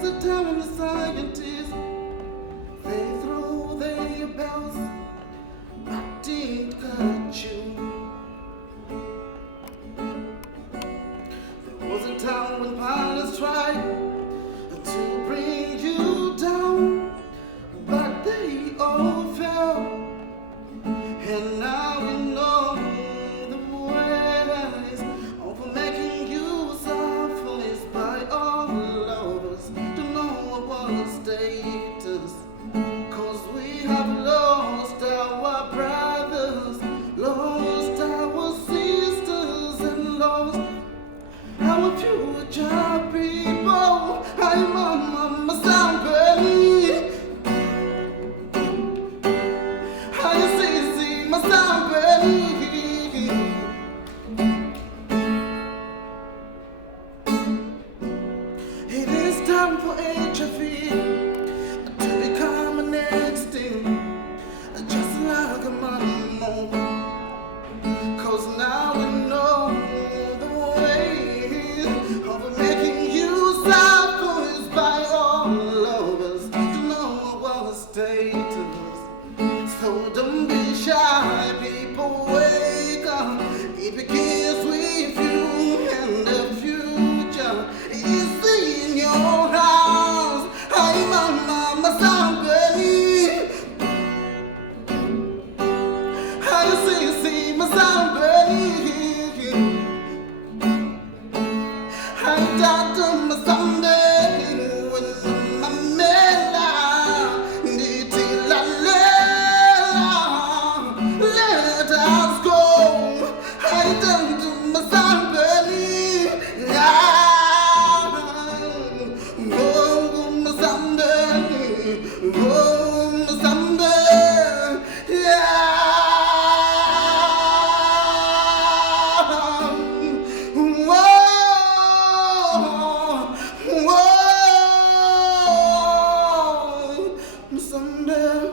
was a time when the scientists they threw their bells, but didn't cut you. There was a time when pilots tried to bring you down, but they all fell. And now we know the ways of making you suffer is by all of us. Don't know what status, 'cause we have lost our brothers, lost our sisters, and lost our future people. I'm on my somebody. I see my somebody. It is time for HIV to become an extinct, just like a mammal. 'Cause now we know the way of making you suffer is by all of us. To know our status, so don't be shy, people, wake up. It begins with you, and the future is in your hands. I'm on my somebody. I see my somebody. I talk to my somebody when my melody till I let us go. I talk to my somebody. Oh, my somebody. Oh, my somebody. Yeah. Whoa, whoa, someday.